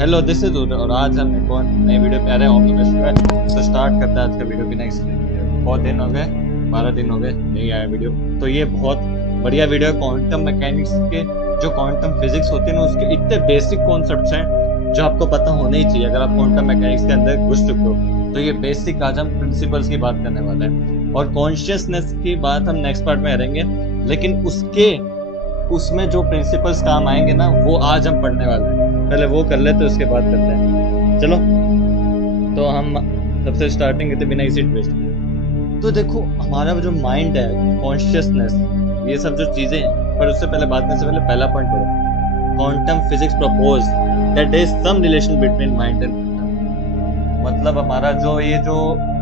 Hello this is उदय और आज हम एक और नई वीडियो पे आ रहे हैं। ऑल द बेस्ट है। तो स्टार्ट करते हैं आज का वीडियो बिना किसी वीडियो। बहुत दिन हो गए, 12 दिन हो गए नहीं आया वीडियो। तो ये बहुत बढ़िया वीडियो है क्वांटम मैकेनिक्स के। जो क्वांटम फिजिक्स होती है ना, उसके इतने बेसिक कॉन्सेप्ट्स हैं जो आपको पता होने ही चाहिए अगर आप क्वांटम मैकेनिक्स के अंदर घुस चुके हो। तो ये बेसिक आज हम प्रिंसिपल्स की बात करने वाले हैं और कॉन्शियसनेस की बात हम नेक्स्ट पार्ट में करेंगे। लेकिन उसमें जो प्रिंसिपल्स काम आएंगे ना, वो आज हम पढ़ने वाले हैं। पहले वो कर लेते उसके बाद करते हैं। चलो, तो हम सबसे स्टार्टिंग करते बिना इसी ट्विस्ट। तो देखो, हमारा जो माइंड है, कॉन्शियसनेस, ये सब जो चीजें हैं, पर उससे पहले बात करने से पहले पहला पॉइंट पढ़ो। Quantum physics propose that there is some relation between mind and, मतलब हमारा जो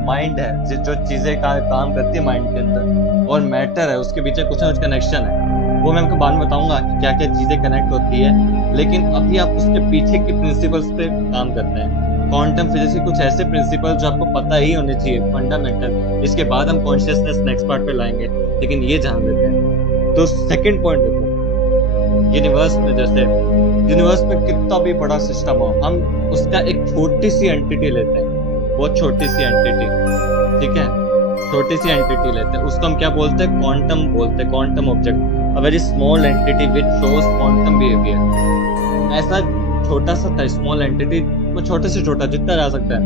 माइंड है, जो चीजें काम करती है माइंड के अंदर और मैटर है, उसके पीछे कुछ ना कुछ कनेक्शन है। वो मैं आपको बाद में बताऊंगा कि क्या क्या चीजें कनेक्ट होती है। लेकिन अभी आप उसके पीछे के प्रिंसिपल्स पे काम करते हैं। क्वांटम फिजिक्स के कुछ ऐसे प्रिंसिपल जो आपको पता ही होने चाहिए, फंडामेंटल। इसके बाद हम कॉन्शियसनेस नेक्स्ट पार्ट पे लाएंगे, लेकिन ये जान लेते हैं। तो सेकंड पॉइंट देखो, यूनिवर्स में जैसे यूनिवर्स में कितना भी बड़ा सिस्टम हो, हम उसका एक छोटी सी एंटिटी लेते हैं, बहुत छोटी सी एंटिटी, ठीक है, छोटी सी एंटिटी लेते हैं, उसको हम क्या बोलते हैं? क्वांटम बोलते हैं, quantum object. A very small entity which shows quantum behaviour. ऐसा छोटा सा था स्मॉल एंटिटी, वो छोटे से छोटा जितना जा सकता है,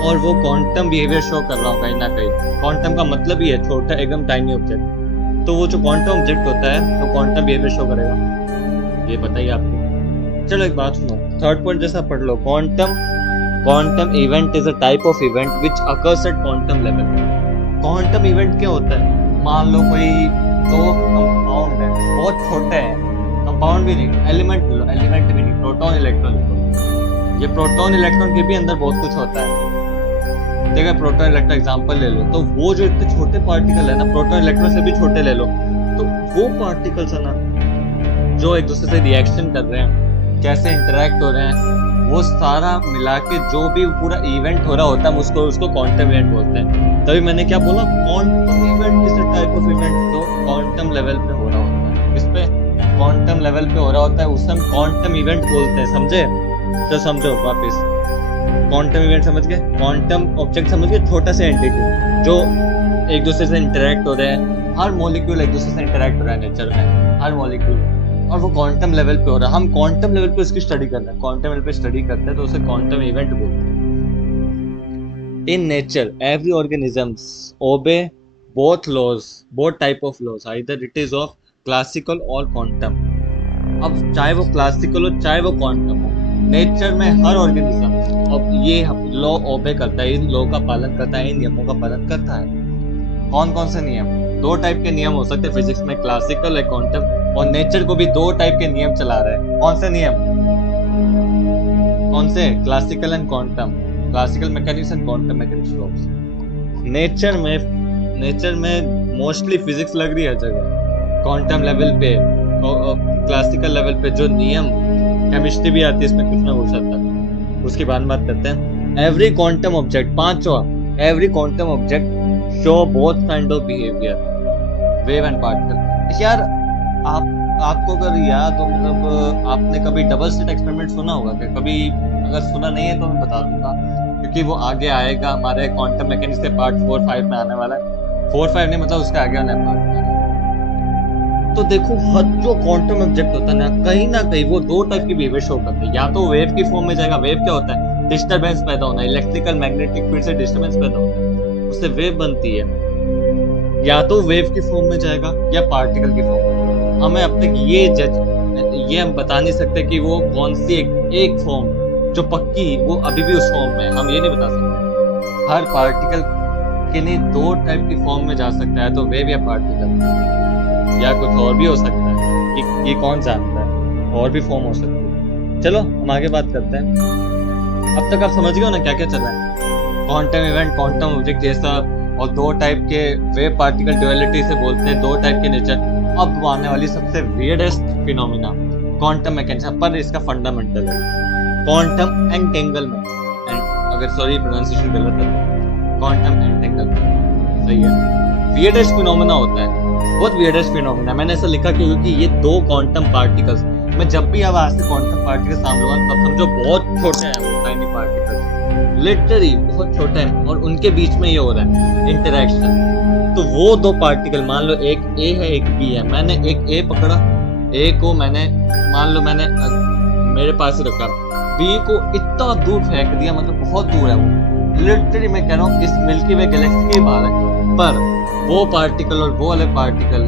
और वो क्वांटम बिहेवियर शो कर रहा हो कहीं ना कहीं। क्वांटम का मतलब ही है छोटा, एकदम टाइनी ऑब्जेक्ट। तो वो जो क्वांटम ऑब्जेक्ट होता है वो क्वांटम बिहेवियर शो करेगा। ये बताइए आपको। चलो एक बात सुनो, थर्ड पॉइंट जैसा पढ़ लो। Quantum event is a type of event which occurs at quantum level. Quantum event क्या होता है? मान लो कोई दो कंपाउंड है, बहुत छोटे हैं, कंपाउंड भी नहीं, एलिमेंट लो, एलिमेंट भी नहीं, प्रोटॉन इलेक्ट्रॉन लो। ये प्रोटॉन इलेक्ट्रॉन के भी अंदर बहुत कुछ होता है। देखो प्रोटॉन इलेक्ट्रॉन एग्जांपल ले लो, तो वो जो इतने छोटे पार्टिकल है ना, प्रोटॉन इलेक्ट्रॉन से भी छोटे ले लो, तो वो पार्टिकल्स है ना जो एक दूसरे से रिएक्शन कर रहे हैं, कैसे इंटरेक्ट हो रहे हैं, वो सारा मिला के जो भी पूरा इवेंट हो रहा होता है, उसको क्वांटम इवेंट बोलते हैं। तभी मैंने क्या बोला, quantum event is a type of event जो क्वांटम लेवल पे हो रहा होता है। इस पे क्वांटम लेवल पे हो रहा होता है, उसे हम क्वांटम इवेंट बोलते हैं। समझे? तो समझो वापस, क्वांटम इवेंट समझ गए, क्वांटम ऑब्जेक्ट समझ गए, छोटा सा एंटिटी जो एक दूसरे से इंटरेक्ट हो रहे हैं। हर मॉलिक्यूल एक दूसरे से इंटरेक्ट हो रहा है नेचर में, हर मॉलिक्यूल, और वो क्वांटम लेवल पे हो रहा है। हम क्वांटम लेवल पे उसकी स्टडी कर रहे हैं, क्वांटम लेवल पे स्टडी करते हैं, तो उसे क्वांटम इवेंट बोलते हैं। In nature, every organisms obey both laws, both type of laws. Either it is of classical or quantum. अब चाहे वो क्लासिकल हो चाहे वो क्वांटम हो, नेचर में हर ऑर्गेनिज्म अब ये लॉ ओबे करता है, इन लॉ का पालन करता है, इन नियमों का पालन करता है। कौन कौन से नियम? दो टाइप के नियम हो सकते हैं फिजिक्स में, क्लासिकल और क्वांटम। और नेचर को भी दो टाइप के नियम चला रहे हैं। कौन से नियम? कौन से? Classical and quantum, classical mechanics and quantum mechanics laws. Nature में मोस्टली फिजिक्स लग रही है जगह। क्वांटम लेवल पे, क्लासिकल लेवल पे जो नियम, केमिस्ट्री भी आती है इसमें, कुछ ना कुछ आता है। उसके बाद बात करते हैं एवरी क्वांटम ऑब्जेक्ट, पांचवा, every quantum object show both kind of behaviour, wave and particle. यार आपको अगर याद हो, मतलब आपने कभी डबल स्लिट एक्सपेरिमेंट सुना होगा क्या? कभी अगर सुना नहीं है तो मैं बता दूंगा, क्योंकि वो आगे आएगा हमारे क्वांटम मैकेनिक्स के पार्ट 4-5 में आने वाला है। 4-5 नहीं, मतलब उसके आगे आने पार्ट में। तो देखो, हर जो क्वांटम ऑब्जेक्ट होता है ना कहीं वो दो टाइप की बिहेवियर शो करते हैं। या तो वेव की फॉर्म में जाएगा। वेव क्या होता है? डिस्टरबेंस पैदा होना, इलेक्ट्रिकल मैग्नेटिक फील्ड से डिस्टरबेंस पैदा होता है, उससे वेव बनती है। या तो वेव की फॉर्म में जाएगा या पार्टिकल की फॉर्म में। हमें अब तक ये हम बता नहीं सकते कि वो कौन सी एक फॉर्म जो पक्की, वो अभी भी उस फॉर्म में है, हम ये नहीं बता सकते। हर पार्टिकल के लिए दो टाइप की फॉर्म में जा सकता है, तो वेव या पार्टिकल, या कुछ और भी हो सकता है, ये कौन जानता है, और भी फॉर्म हो सकती है। चलो हम आगे बात करते हैं। अब तक आप समझ गए हो ना क्या क्या चल रहा है? क्वांटम इवेंट, क्वांटम ऑब्जेक्ट, ये सब, और दो टाइप के वेव पार्टिकल ड्युअलिटी से बोलते हैं, दो टाइप के नेचर। अब आने वाली सबसे वियर्डेस्ट फिनोमिना, क्वांटम मैकेनिक्स, पर इसका फंडामेंटल है क्वांटम एंटेंगलमेंट। अगर सॉरी प्रोनाउंसिएशन गलत है, क्वांटम एंटेंगलमेंट सही है। वियर्डेस्ट फिनोमिना होता है, बहुत वियर्डेस्ट फिनोमिना। मैंने ऐसा लिखा क्योंकि ये दो क्वांटम पार्टिकल्स मैं जब भी अब आज से क्वांटम पार्टिकल सामने लूंगा तब समझो बहुत छोटे हैं वो टाइनी पार्टिकल, लिटरली बहुत छोटे हैं, और उनके बीच में ये हो रहा है इंटरेक्शन। तो वो दो पार्टिकल, मान लो एक ए है एक बी है, मैंने एक ए पकड़ा, ए को मैंने मान लो मैंने मेरे पास ही रखा, बी को इतना दूर फेंक दिया, मतलब बहुत दूर है वो, लिटरली मैं कह रहा हूँ इस मिल्की वे गैलेक्सी के बाहर है। पर वो पार्टिकल और वो वाले पार्टिकल,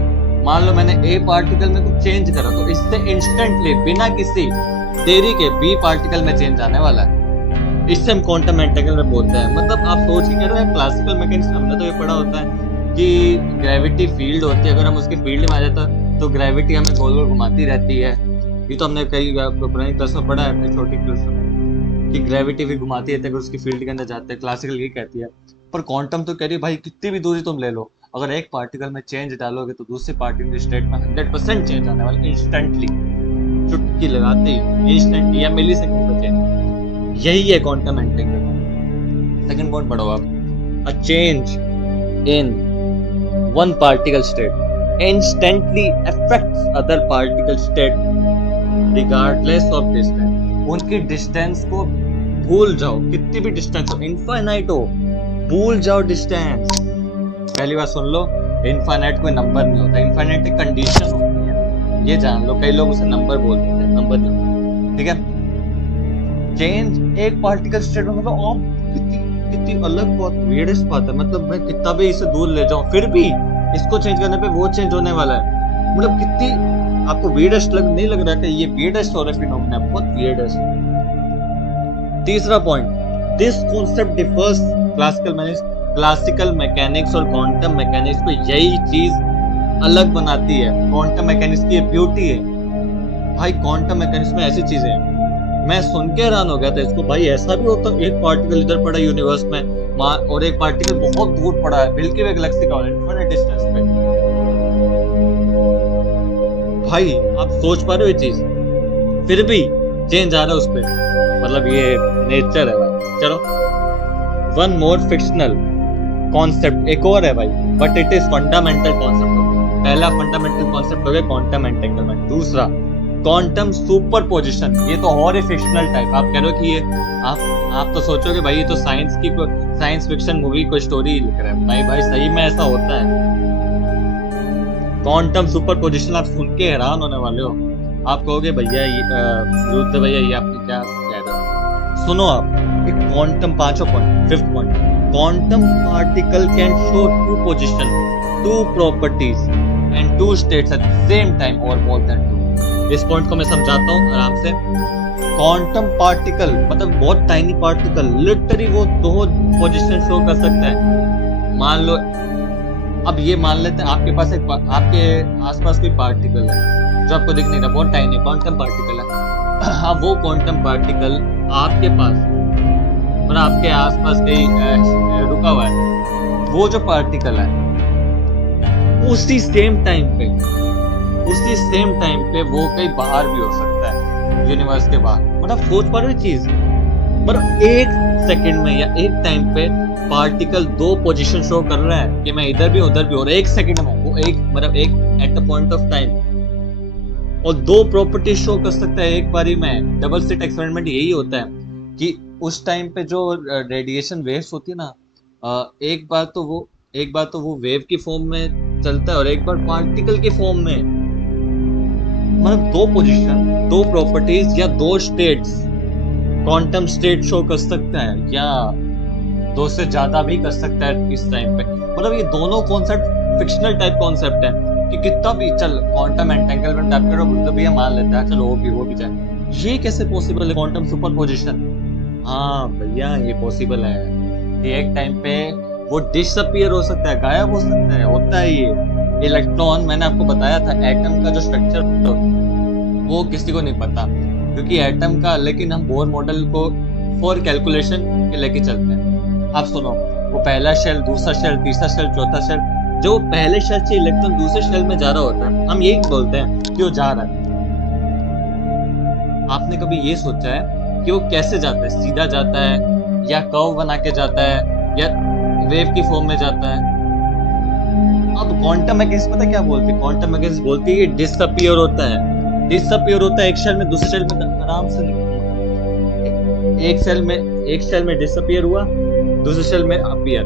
मान लो मैंने ए पार्टिकल में कुछ चेंज करा तो इससे इंस्टेंटली बिना किसी देरी के बी पार्टिकल में चेंज आने वाला है। इससे हम क्वांटम एंटेंगलमेंट बोलते हैं। मतलब आप सोच के कह रहे हो क्लासिकल मैकेनिक्स में हमने तो ये पढ़ा होता है कि ग्रेविटी फील्ड होती है, अगर हम उसके फील्ड में आ जाते तो ग्रेविटी हमें गोल गोल घुमाती रहती है। ये तो हमने कई पुरानी क्लास में पढ़ा है, अपनी छोटी क्लास में, कि ग्रेविटी भी घुमाती रहती है अगर उसकी फील्ड के अंदर जाते हैं, क्लासिकल ये कहती है। पर क्वांटम तो कह रही है भाई कितनी भी दूरी तुम ले लो, अगर एक पार्टिकल में चेंज डालोगे तो दूसरे पार्टिकल स्टेट में 100% चेंज आने वाला, इंस्टेंटली, चुटकी लगाते ही इंस्टेंटली या मिली सेकंड में चेंज। यही है क्वांटम एंटेंगलमेंट। सेकंड पॉइंट पढ़ो आप, a change in one particle state instantly affects other particle state regardless of distance. उनकी डिस्टेंस को भूल जाओ, कितनी भी डिस्टेंस हो, इनफाइनाइट हो, भूल जाओ डिस्टेंस। पहली बार सुन लो, इनफाइनाइट कोई नंबर नहीं होता, इनफाइनाइट एक कंडीशन होती है, ये जान लो। कई लोग उसे नंबर बोलते हैं, नंबर नहीं होता, ठीक है। चेंज एक पार्टिकल स्टेट में, मतलब आप कितनी अलग बात, weirdest बात है। मतलब मैं कितना भी इसे दूर ले जाऊं फिर भी इसको चेंज करने पे वो चेंज होने वाला है। मतलब कितनी आपको weirdest नहीं लग रहा है कि ये weirdest हो रहा है फिनोमेना, बहुत weirdest। तीसरा point, this concept differs classical mechanics और क्वांटम मैकेनिक्स को, यही चीज अलग बनाती है। क्वांटम मैकेनिक्स की ब्यूटी है भाई, क्वांटम मैकेनिक्स में ऐसी चीजें हैं, मैं सुन के हैरान हो गया था इसको, भाई ऐसा भी होता है, एक पार्टिकल इधर पड़ा यूनिवर्स में और एक पार्टिकल बहुत दूर पड़ा है मिल्की वे गैलेक्सी का इन्फिनिट डिस्टेंस पे। भाई आप सोच पा रहे हो ये चीज, फिर भी चेंज आ रहा है उस पे, मतलब ये नेचर है भाई। चलो वन मोर फिक्शनल कॉन्सेप्ट, एक और है भाई, but it is fundamental concept. पहला फंडामेंटल कॉन्सेप्ट हो गया क्वांटम एंटेंगलमेंट। दूसरा क्वांटम सुपरपोजिशन, ये तो और ही फिक्शनल टाइप। आप कह रहे हो कि ये आप तो सोचोगे भाई ये तो साइंस फिक्शन मूवी को स्टोरी लिख रहा है। नहीं भाई, सही में ऐसा होता है। क्वांटम सुपरपोजिशन आप सुन के हैरान होने वाले हो। आप कहोगे भैया ये आपने क्या कह रहे हो। सुनो आप, क्वांटम पांचों point, fifth point, quantum particle can show two position, two properties and two states at the same time और मोर देन टू। इस पॉइंट को मैं समझाता हूँ आराम से। क्वांटम पार्टिकल मतलब बहुत टाइनी पार्टिकल, लिटरली वो दो पोजीशन शो कर सकता है। मान लो, अब ये मान लेते हैं आपके पास आपके आसपास कोई पार्टिकल है जो आपको दिख नहीं रहा, बहुत टाइनी क्वांटम पार्टिकल है। हाँ, वो क्वांटम पार्टिकल आपके पास और आपके आसपास कहीं रुका हुआ है। वो जो पार्टिकल है उसी सेम टाइम पे वो कहीं बाहर भी हो सकता है, यूनिवर्स के बाहर। मतलब सोच पा रहे हो चीज, मतलब एक सेकंड में या एक टाइम पे पार्टिकल दो पोजीशन शो कर रहा है कि मैं इधर भी उधर भी, और एक सेकंड में वो एक at the point of time, और दो प्रॉपर्टी शो कर सकता है एक बारी में। डबल स्लिट एक्सपेरिमेंट यही होता है कि उस टाइम पे जो रेडिएशन वेव्स होती है ना, एक बार तो वो वेव की फॉर्म में चलता है और एक बार पार्टिकल की फॉर्म में। मतलब दो पोजीशन, दो प्रॉपर्टीज या दो स्टेट्स क्वांटम स्टेट शो कर सकता है, या दो से ज्यादा भी कर सकता है इस टाइम पे। मतलब ये दोनों कॉन्सेप्ट फिक्शनल टाइप कॉन्सेप्ट है कि कितना भी चल क्वांटम एंटेंगलमेंट आप करो तो भी मान लेता है, चलो वो भी जाए। ये कैसे पॉसिबल है क्वांटम सुपरपोजिशन? हाँ भैया, ये पॉसिबल है कि एक टाइम पे वो डिसअपीयर हो सकता है, गायब हो सकता है, होता है ये। इलेक्ट्रॉन, मैंने आपको बताया था एटम का जो स्ट्रक्चर वो किसी को नहीं पता क्योंकि एटम का, लेकिन हम बोर मॉडल को फॉर कैलकुलेशन के लेके चलते हैं। आप सुनो, वो पहला शेल, दूसरा शेल, तीसरा शेल, चौथा शेल, जो पहले शेल से इलेक्ट्रॉन दूसरे शेल में जा रहा होता है, हम यही बोलते हैं कि वो जा रहा है। आपने कभी ये सोचा है कि वो कैसे जाता है? सीधा जाता है या कर्व बना के जाता है या वेव की फॉर्म में जाता है? अब क्वांटम मैकेनिक्स पता क्या बोलती है? क्वांटम मैकेनिक्स बोलती है कि डिसअपीयर होता है। डिसअपियर होता है एक सेल में दूसरे सेल में आराम से एक सेल में डिसअपियर हुआ, दूसरे सेल में अपीयर।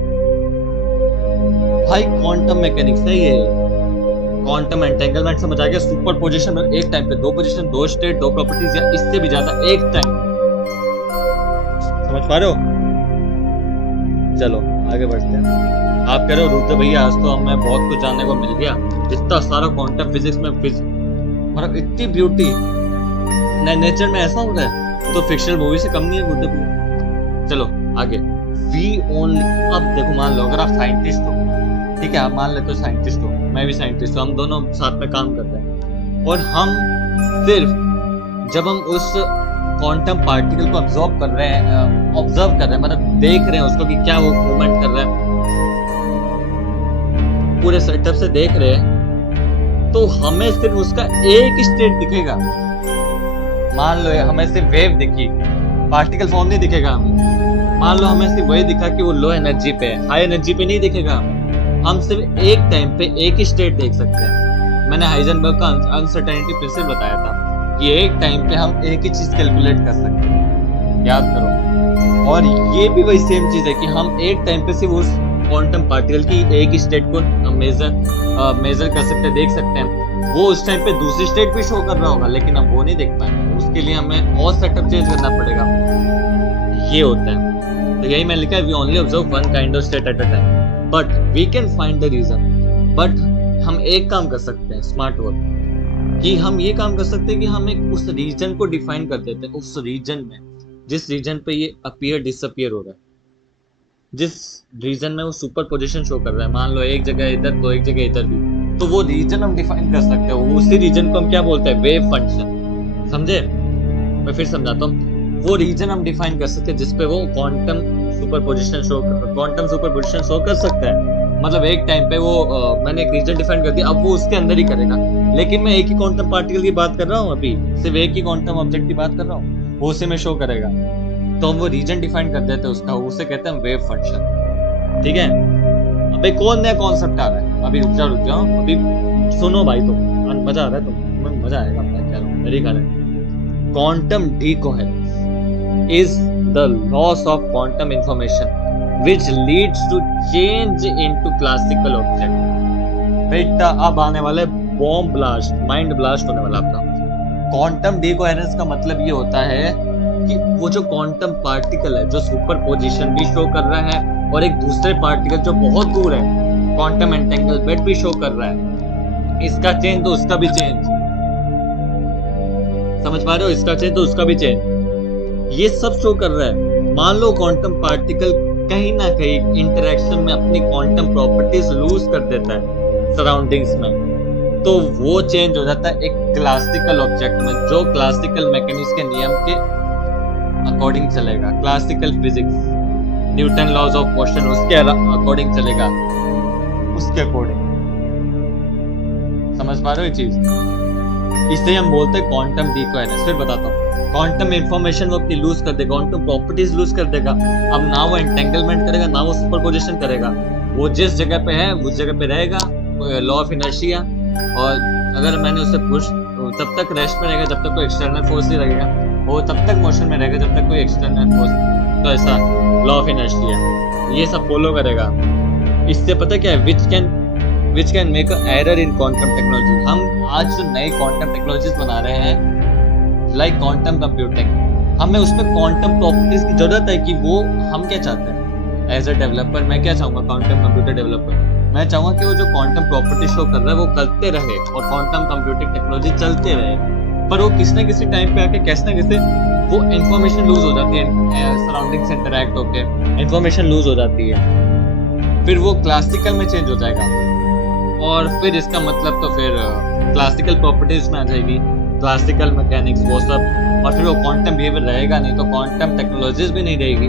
भाई क्वांटम मैकेनिक्स है ये, क्वांटम एंटेंगलमेंट समझ आ गया। सुपर पोजिशन में एक टाइम पे दो पोजिशन, दो स्टेट, दो प्रॉपर्टीज या इससे भी ज्यादा एक टाइम, समझ पा रहे हो? चलो आगे बढ़ते हैं। आप कह रहे हो रुद्र भैया आज तो हमें बहुत कुछ जानने को मिल गया, इतना सारा क्वांटम फिजिक्स में मतलब इतनी ब्यूटी नेचर में ऐसा होता है तो फिक्शनल मूवी से कम नहीं है रुद्र भैया। चलो आगे। वी ओनली, अब देखो मान लो अगर आप साइंटिस्ट हो, ठीक है, आप मान लेते हो साइंटिस्ट हो, मैं भी साइंटिस्ट हूँ, हम दोनों साथ में काम करते हैं, और हम सिर्फ जब हम उस क्वांटम पार्टिकल को ऑब्जर्व कर रहे हैं, मतलब देख रहे हैं उसको कि क्या वो मूवमेंट कर रहा है, पूरे सेटअप से देख रहे हैं, तो हमें सिर्फ उसका एक स्टेट दिखेगा। मान लो हमें सिर्फ वेव दिखी, पार्टिकल फॉर्म नहीं दिखेगा हमें। मान लो हमें सिर्फ वही दिखा कि वो लो एनर्जी पे है, हाई एनर्जी पे नहीं दिखेगा हमें। हम सिर्फ एक टाइम पे एक ही स्टेट देख सकते हैं। मैंने हाइजेनबर्ग का अनसर्टेनिटी प्रिंसिपल बताया था कि एक टाइम पे हम एक ही चीज कैलकुलेट कर सकते हैं, याद करो। और ये भी वही सेम चीज है कि हम एक टाइम पे सिर्फ उस क्वांटम पार्टिकल की एक ही स्टेट को मेजर कर सकते हैं, देख सकते हैं। वो उस टाइम पे दूसरी स्टेट भी शो कर रहा होगा लेकिन हम वो नहीं देख पाएंगे, उसके लिए हमें और सेटअप चेंज करना पड़ेगा। ये होता है, तो यही मैंने लिखा है, we only observe one kind of state at a time but we can find the reason. But हम एक काम कर सकते हैं, स्मार्ट वर्क, कि हम ये काम कर सकते हैं कि हम एक उस रीजन को डिफाइन कर देते हैं, उस रीजन में जिस रीजन पे ये अपीयर डिसअपियर हो रहा है, जिस रीजन में वो सुपर पोजिशन शो कर रहा है, मान लो एक जगह इधर तो एक जगह इधर भी, तो वो रीजन हम डिफाइन कर सकते हैं। उसी रीजन को हम क्या बोलते हैं, वेव फंक्शन। समझे? मैं फिर समझाता हूँ। वो रीजन हम डिफाइन कर सकते हैं जिसपे वो क्वांटम सुपरपोजिशन शो कर सकता है। मतलब एक टाइम पे वो मैंने एक रीजन डिफाइन कर दिया, अब वो उसके अंदर ही करेगा। लेकिन मैं एक ही क्वांटम पार्टिकल की बात कर रहा हूँ, अभी सिर्फ एक ही क्वांटम ऑब्जेक्ट की बात कर रहा हूँ, वो उसी में शो करेगा। तो हम वो रीजन डिफाइन कर देते हैं उसका, उसे कहते हैं वेव फंक्शन। ठीक है? अबे कौन नया कॉन्सेप्ट आ रहा है? अभी रुक जाओ, अभी सुनो भाई, तुम मजा आ रहा है, तुम मजा आएगा। मैं कह रहा हूँ मेरी गाने, quantum decoherence is the loss of quantum information which leads to change into classical object। बेटा अब आने वाले बॉम्ब ब्लास्ट, माइंड ब्लास्ट होने वाला आपका। क्वांटम डीकोहेरेंस का मतलब ये होता है कि वो जो क्वांटम पार्टिकल है जो सुपरपोजिशन भी शो कर रहा है और एक दूसरे पार्टिकल जो बहुत दूर है क्वांटम एंटेंगलमेंट भी शो कर रहा है, इसका चेंज तो उसका भी चेंज, समझ पा रहे हो? इसका चेंज तो उसका भी चेंज, ये सब शो कर रहा है। मान लो क्वांटम पार्टिकल कहीं ना कहीं इंटरेक्शन में अपनी क्वांटम प्रॉपर्टीज लूज कर देता है सराउंडिंग्स में, तो वो चेंज हो जाता है एक क्लासिकल ऑब्जेक्ट में जो क्लासिकल मैकेनिक्स के नियम के अकॉर्डिंग चलेगा। Classical physics, Newton laws of motion, उसके अकॉर्डिंग चलेगा, उसके अकॉर्डिंग। समझ पा रहे हो ये चीज? इसे हम बोलते हैं क्वांटम डीकोहेरेंस। फिर बताता हूँ। क्वांटम इंफॉर्मेशन वो अपनी लूज कर देगा, क्वांटम प्रॉपर्टीज लूज कर देगा। अब ना वो एंटेंगलमेंट करेगा ना वो सुपरपोजिशन करेगा, वो जिस जगह पे है उस जगह पे रहेगा, लॉ ऑफ इनर्शिया। और अगर मैंने उसे पुश, तब तक रेस्ट में रहेगा जब तक कोई एक्सटर्नल फोर्स नहीं रहेगा, वो तब तक मोशन में रहेगा जब तक कोई एक्सटर्नल फोर्स। तो ऐसा लॉ ऑफ इनर्शिया ये सब फॉलो करेगा। इससे पता क्या है, which can make a error in quantum technology. हम आज जो नई क्वांटम टेक्नोलॉजीज बना रहे हैं लाइक क्वांटम कंप्यूटिंग, हमें उसमें क्वांटम प्रॉपर्टीज की जरूरत है कि वो हम क्या चाहते हैं एज अ डेवलपर। मैं क्या चाहूंगा क्वांटम कंप्यूटर डेवलपर, मैं चाहूंगा कि वो जो क्वांटम प्रॉपर्टी शो कर रहा है वो करते रहे और क्वांटम कंप्यूटिंग टेक्नोलॉजी चलते रहे। पर वो किसी न किसी टाइम पे आके कैसे न कैसे वो इन्फॉर्मेशन लूज हो जाती है, सराउंडिंग से इंटरेक्ट होकर इन्फॉर्मेशन लूज हो जाती है, फिर वो क्लासिकल में चेंज हो जाएगा। और फिर इसका मतलब तो फिर क्लासिकल प्रॉपर्टीज में आ जाएगी, क्लासिकल मैकेनिक्स वो सब, और फिर वो क्वांटम बिहेवियर रहेगा नहीं, तो क्वांटम टेक्नोलॉजीज भी नहीं रहेगी।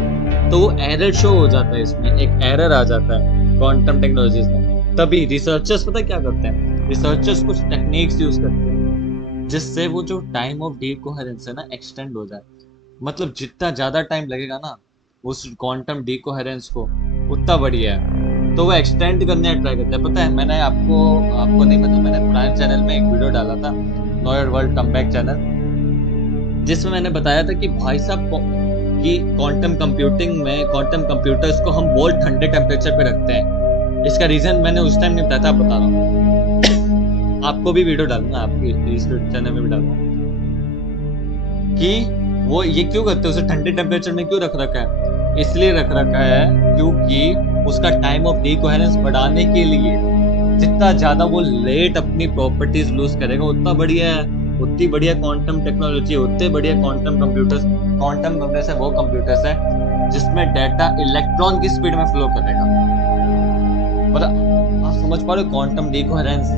तो वो एरर शो हो जाता है, इसमें एक एरर आ जाता है क्वांटम टेक्नोलॉजीज में। तभी रिसर्चर्स पता क्या करते हैं, रिसर्चर्स कुछ टेक्निक्स यूज करते हैं जिससे वो जो टाइम ऑफ डीकोहेरेंस है ना एक्सटेंड हो जाए। मतलब जितना ज्यादा टाइम लगेगा ना उस क्वांटम डीकोहेरेंस को उतना बढ़िया है, तो वो एक्सटेंड करने का ट्राई करते हैं। पता है मैंने आपको नहीं पता, मैंने पुराने चैनल में एक वीडियो डाला था, know your world comeback channel, जिसमें मैंने बताया था कि भाई साहब कि क्वांटम कंप्यूटिंग में क्वांटम कंप्यूटर्स को हम बहुत ठंडे टेम्परेचर पे रखते हैं। इसका रीजन मैंने उस टाइम नहीं बताया था, अब बता रहा हूँ। आपको भी वीडियो डालूंगा, आपकी इस चैनल में भी डालूंगा कि वो ये क्यों करते हैं, उसे ठंडे टेम्परेचर में क्यों रख रखा है। इसलिए रख रखा है क्योंकि उसका टाइम ऑफ डीकोहेरेंस बढ़ाने के लिए जितना ज्यादा वो लेट अपनी प्रॉपर्टीज लूज करेगा उतना बढ़िया है, उतनी बढ़िया क्वांटम टेक्नोलॉजी, उतने बढ़िया क्वांटम कंप्यूटर्स। क्वांटम कंप्यूटर्स है वो कंप्यूटर्स है जिसमें डाटा इलेक्ट्रॉन की स्पीड में फ्लो करेगा। मतलब आप समझ पा रहे हो, quantum decoherence,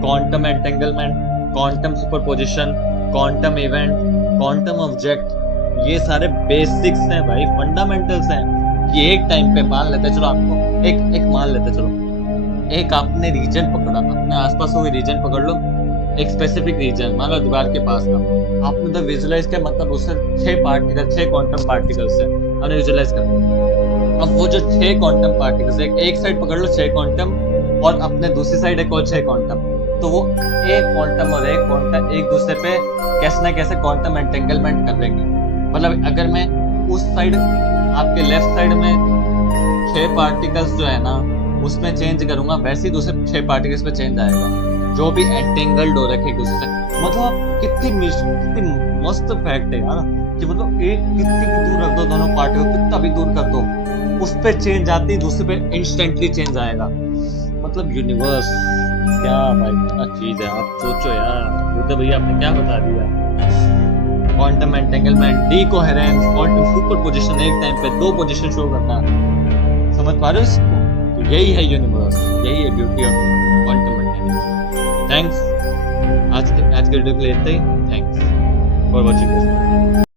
quantum entanglement, quantum superposition, quantum event, quantum object, ये सारे बेसिक्स हैं भाई, फंडामेंटल्स हैं। कि एक टाइम पे मान लेते चलो, आपको एक मान लेते चलो, एक आपने रीजन पकड़ा, अपने आसपास कोई रीजन पकड़ लो, एक स्पेसिफिक रीजन, मान लो दीवार के पास का, आपने तो विजुलाइज किया, मतलब उससे 6 क्वांटम पार्टिकल्स है, आपने विजुलाइज कर। अब वो जो 6 क्वांटम पार्टिकल्स, एक साइड पकड़ लो 6 क्वांटम और अपने दूसरी साइड एक और 6 क्वांटम, तो वो एक क्वांटम और एक क्वांटम एक दूसरे पे कैसे ना कैसे क्वांटम एंटेंगलमेंट कर देंगे। मतलब अगर मैं उस साइड, आपके लेफ्ट साइड में 6 पार्टिकल्स जो है ना उसमें चेंज करूंगा, वैसे ही दूसरे 6 पार्टिकल्स पे चेंज आएगा जो भी एंटेंगल्ड हो रखे एक दूसरे से। मतलब कितनी मस्त फैक्ट है यार, कि मतलब एक कितनी भी दूर रख दो दोनों पार्टिकल, कितना भी दूर कर दो, उस पे चेंज आती, दूसरे पे इंस्टेंटली चेंज आएगा। मतलब यूनिवर्स क्या भाई क्या चीज है, आप सोचो यार, बुद्ध भैया आपने क्या बता दिया। क्वांटम एंटेंगलमेंट, डीकोहेरेंस, क्वांटम सुपरपोजिशन, एक टाइम पे 2 पोजीशन शो करना, समझ पा रहे हो इसको? तो यही है यूनिवर्स, यही है beauty of quantum mechanics. Thanks, आज के वीडियो के लिए इतना ही। Thanks for watching this.